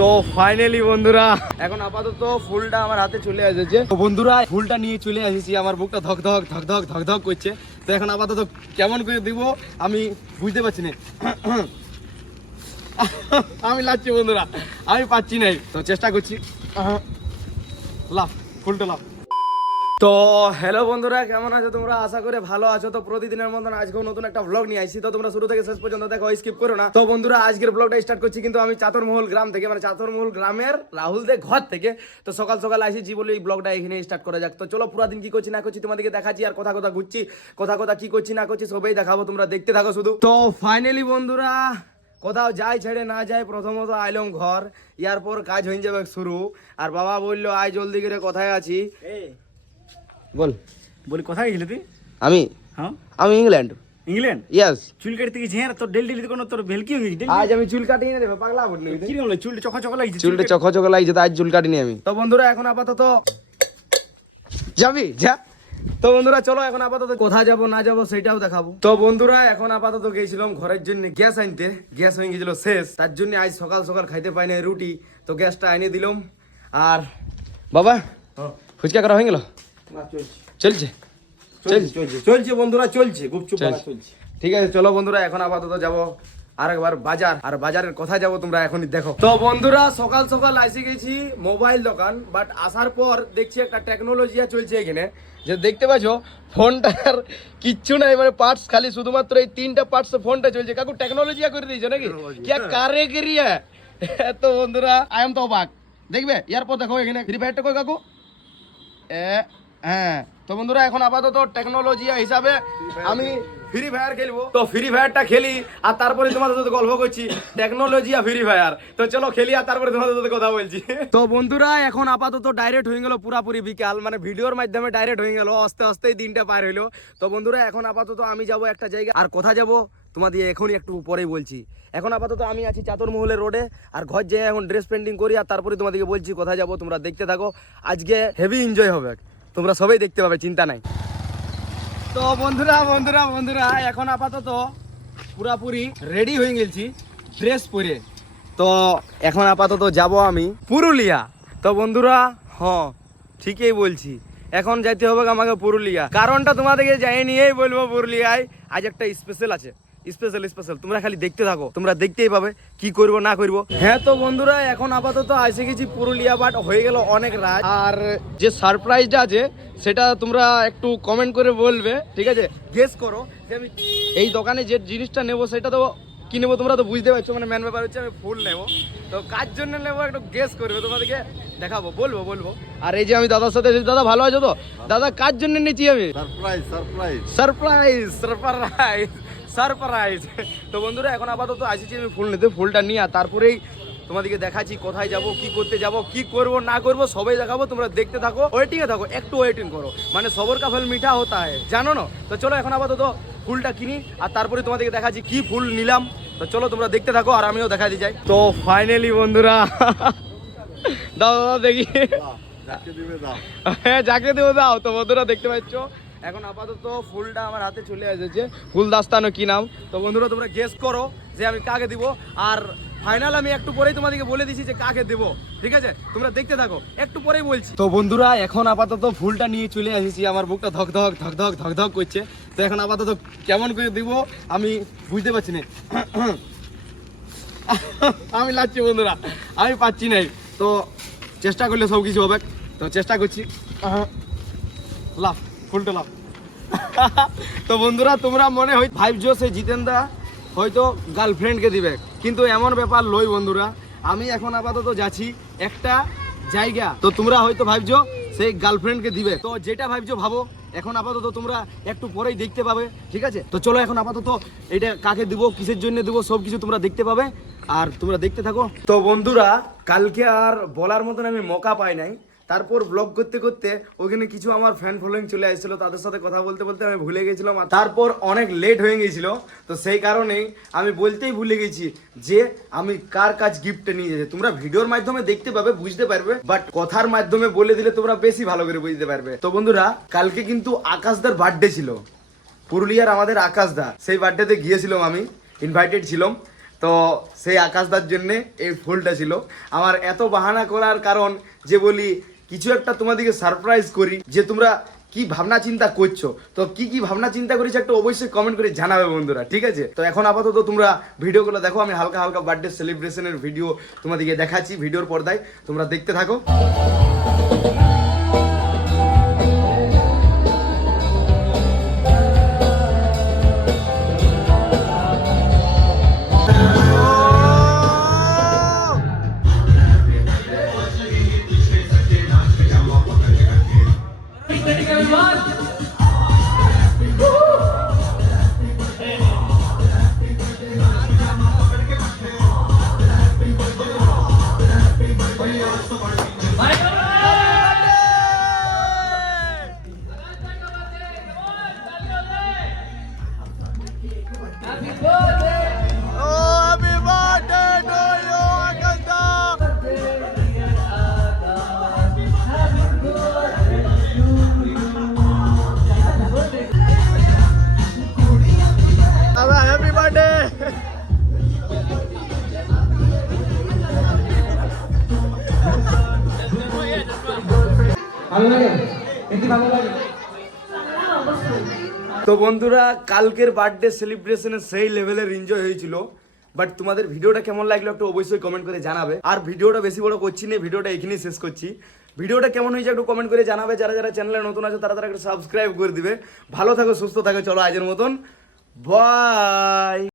তো ফাইনালি বন্ধুরা এখন আপাতত ফুলটা আমার হাতে চলে এসেছে। তো বন্ধুরা ফুলটা নিয়ে চলে এসেছি, আমার বুকটা ধক ধক ধক ধক ধক ধক করছে। তো এখন আপাতত কেমন করে দিব আমি বুঝতে পারছি না। আমি লাচ্ছি বন্ধুরা, আমি পাচ্ছি নাই, তো চেষ্টা করছি। লাভ, ফুলটা লাভ। তো হ্যালো বন্ধুরা, কেমন আছো তোমরা? আশা করে ভালো আছো। তো প্রতিদিনের মতন আজকেও নতুন একটা ব্লগ নিয়ে আসছি, তো তোমরা শুরু থেকে শেষ পর্যন্ত দেখো, স্কিপ করো না। তো বন্ধুরা আজকের ব্লগটা স্টার্ট করছি কিন্তু আমি চাতরমহল গ্রাম থেকে, মানে চাতরমহল গ্রামের রাহুলদের ঘর থেকে। তো সকাল সকাল আসিছি বলে এই ব্লগটা এখানে স্টার্ট করা যাক। তো চলো পুরো দিন কি করছি না করছি তোমাদেরকে দেখাচ্ছি, আর কথা কথা ঘুরছি, কথা কথা কি করছি না করছি সবাই দেখাবো, তোমরা দেখতে থাকো শুধু। তো ফাইনালি বন্ধুরা কোথাও যাই ছেড়ে না যায়, প্রথমত আইলম ঘর, ইয়ার পর কাজ হয়ে যাবে শুরু। আর বাবা বললো আয় জলদি করে, কোথায় আছি বল। বলি কোথায় গেছিলি তুই? আমি হ্যাঁ আমি ইংল্যান্ড। ইংল্যান্ড? ইয়েস। চুল কাটতে গেছি। হ্যাঁ তোর ডেলি ডেলি কোনো তোর ভেলকি হয়ে গেছে? আজ আমি চুল কাটিয়ে দেবে, পাগলা বললি কি বলে চুলটা চকা চকা লাগছে? চুলটা চকচকে লাগছে, তো আজ চুল কাটিনি আমি। তো বন্ধুরা এখন আপাতত যাবি যা। তো বন্ধুরা চলো এখন আপাতত কোথায় যাব না যাব সেটাও দেখাবো। তো বন্ধুরা এখন আপাতত গেছিলাম ঘরের জন্য গ্যাস আনতে, গ্যাস হয়ে গেছিল শেষ, তার জন্য আজ সকাল সকাল খাইতে পাই না রুটি, তো গ্যাসটা এনে দিলাম। আর বাবা ফুচকা করা হয়ে গেল? চলছে চলছে বন্ধুরা, চলছে গুপচুপ চলছে। ঠিক আছে চলো বন্ধুরা এখন আপাতত যাব আরেকবার বাজার, আর বাজারের কথা যাব তোমরা এখনই দেখো। তো বন্ধুরা সকাল সকাল এসে গেছি মোবাইল দোকান, বাট আসার পর দেখছি একটা টেকনোলজিয়া চলছে এখানে, যে দেখতে পাচ্ছ ফোনটার কিচ্ছু নাই, মানে পার্টস খালি শুধুমাত্র এই 3টা পার্টস ফোনটা চলছে। কাকু টেকনোলজিয়া করে দিয়েছো নাকি? কি কারিগরি है। তো বন্ধুরা আই এম তো অবাক, দেখবে এরপর দেখো এখানে ফ্রি ফায়ারটা কই কাকু? হ্যাঁ তো বন্ধুরা এখন আপাতত টেকনোলজিয়া হিসাবে আমি ফ্রি ফায়ার খেলবো। তো ফ্রি ফায়ারটা খেলি আর তারপরে তোমাদের সাথে গল্প করছি, টেকনোলজিয়া ফ্রি ফায়ার। তো চলো খেলি আর তারপরে তোমাদের সাথে কথা বলছি। তো বন্ধুরা এখন আপাতত ডাইরেক্ট হয়ে গেল পুরাপুরি বিকাল, মানে ভিডিওর মাধ্যমে ডাইরেক্ট হয়ে গেল, আস্তে আস্তেই দিনটা পার হইলো। তো বন্ধুরা এখন আপাতত আমি যাব একটা জায়গা, আর কোথা যাব তোমাদের এখনই একটু পরেই বলছি। এখন আপাতত আমি আছি চাতরমহলের রোডে, আর ঘর যেয়ে এখন ড্রেস পেন্টিং করি, আর তারপরে তোমাদেরকে বলছি কোথায় যাব, তোমরা দেখতে থাকো। আজকে হেভি এনজয় হবে, তোমরা সবাই দেখতে পাবে, চিন্তা নাই। তো বন্ধুরা বন্ধুরা বন্ধুরা এখন আপাতত পুরাপুরি রেডি হয়ে গেছি ড্রেস পরে। তো এখন আপাতত যাব আমি পুরুলিয়া। তো বন্ধুরা হ্যাঁ ঠিকই বলছি, এখন যাইতে হবে আমাকে পুরুলিয়া। কারণটা তোমাদেরকে যাই নিয়েই বলবো, পুরুলিয়ায় আজ একটা স্পেশাল আছে, স্পেশাল স্পেশাল। তোমরা খালি দেখতে থাকো, তোমরা দেখতেই পাবে কি করব না করব। হ্যাঁ তো বন্ধুরা এখন আপাতত এসে গেছি পুরুলিয়া, বাট হয়ে গেল অনেক রাত। আর যে সারপ্রাইজটা আছে সেটা তোমরা একটু কমেন্ট করে বলবে, ঠিক আছে? গেস করো যে আমি এই দোকানে যে জিনিসটা নেবো সেটা তো কি নেবো, তোমরা তো বুঝতে পারছো। মানে মেন ব্যাপার হচ্ছে আমি ফুল নেবো, তো কার জন্য নেবো একটু গেস করবে, তোমাদেরকে দেখাবো, বলবো। আর এই যে আমি দাদার সাথে, দাদা ভালো আছো তো? দাদা কার জন্য নিয়েছি আমি? সারপ্রাইজ। তো বন্ধুরা এখন আপাতত আসিছি আমি ফুল নিতে, ফুলটা নিয়ে আর তারপরেই তোমাদেরকে দেখাচ্ছি কোথায় যাব, কি করতে যাব, কি করব না করব সবাই দেখাবো, তোমরা দেখতে থাকো, ওয়েটিংয়ে থাকো, একটু ওয়েটিং করো, মানে সবর কা ফল মিঠা হতা হয়, জানো না? তো চলো এখন আপাতত ফুলটা কিনি আর তারপরে তোমাদেরকে দেখাচ্ছি কি ফুল নিলাম। তো চলো তোমরা দেখতে থাকো আর আমিও দেখা দিয়ে যাই। তো ফাইনালি বন্ধুরা দাও দাদা দেখি, হ্যাঁ যাকে দেবো দাও। তো বন্ধুরা দেখতে পাচ্ছ এখন আপাতত ফুলটা আমার হাতে চলে এসেছে, ফুলদাস্তানো কি নাম। তো বন্ধুরা তোমরা গেস করো যে আমি কাকে দিব, আর ফাইনাল আমি একটু পরেই তোমাদেরকে বলে দিচ্ছি যে কাকে দেবো, ঠিক আছে? তোমরা দেখতে থাকো, একটু পরেই বলছি। তো বন্ধুরা এখন আপাতত ফুলটা নিয়ে চলে এসেছি, আমার বুকটা ধক ধক ধক ধক ধক ধক করছে। তো এখন আপাতত কেমন করে দিব আমি বুঝতে পারছি না। আমি লাচ্ছি বন্ধুরা, আমি পাচ্ছি নাই, তো চেষ্টা করলে সব কিছু হবে, তো চেষ্টা করছি। লাভ, ফুলটা লাভ। তো বন্ধুরা তোমরা মনে হয় ভাবছো সে জিতেন্দা হয়তো গার্লফ্রেন্ডকে দিবে, কিন্তু এমন ব্যাপার লই বন্ধুরা। আমি এখন আপাতত যাচ্ছি একটা জায়গা, তো তোমরা হয়তো ভাবছো সেই গার্লফ্রেন্ডকে দিবে, তো যেটা ভাবছো ভাবো, এখন আপাতত তোমরা একটু পরেই দেখতে পাবে, ঠিক আছে? তো চলো এখন আপাতত এটা কাকে দিব, কিসের জন্য দিব, সব কিছু তোমরা দেখতে পাবে আর তোমরা দেখতে থাকো। তো বন্ধুরা কালকে আর বলার মতন আমি মৌকা পাই নাই, তারপর ব্লগ করতে করতে ওখানে কিছু আমার ফ্যান ফলোয়িং চলে আসছিল, তাদের সাথে কথা বলতে বলতে আমি ভুলে গেছিলাম, আর তারপর অনেক লেট হয়ে গেছিল। তো সেই কারণেই আমি বলতেই ভুলে গেছি যে আমি কার কাছে গিফটটা নিয়ে যাচ্ছি। তোমরা ভিডিওর মাধ্যমে দেখতে পাবে, বুঝতে পারবে, বাট কথার মাধ্যমে বলে দিলে তোমরা বেশি ভালো করে বুঝতে পারবে। তো বন্ধুরা কালকে কিন্তু আকাশদার বার্থডে ছিল, পুরুলিয়ার আমাদের আকাশদা, সেই বার্থডেতে গিয়েছিলাম, আমি ইনভাইটেড ছিলাম। তো সেই আকাশদার জন্যে এই ফুলটা ছিল। আমার এত বাহানা করার কারণ যে বলি কিছু একটা তোমাদেরকে সারপ্রাইজ করি, যে তোমরা কি ভাবনা চিন্তা করছো, তো কি ভাবনা চিন্তা করেছো একটা অবশ্যই কমেন্ট করে জানাবে বন্ধুরা, ঠিক আছে? তো এখন আপাতত তোমরা ভিডিওগুলো দেখো, আমি হালকা হালকা বার্থডে সেলিব্রেশনের ভিডিও তোমাদেরকে দেখাচ্ছি ভিডিওর পর্দায়, তোমরা দেখতে থাকো। Happy birthday. তো বন্ধুরা কালকের বার্থডে সেলিব্রেশনে সেই লেভেলের এনজয় হয়েছিল, বাট তোমাদের ভিডিওটা কেমন লাগলো একটু অবশ্যই কমেন্ট করে জানাবে। আর ভিডিওটা বেশি বড় করছি না, ভিডিওটা এখানেই শেষ করছি। ভিডিওটা কেমন হয়েছে একটু কমেন্ট করে জানাবে, যারা যারা চ্যানেলে নতুন আছে তারা একটু সাবস্ক্রাইব করে দিবে। ভালো থাকো, সুস্থ থাকো, চলো আজের মতন বাই।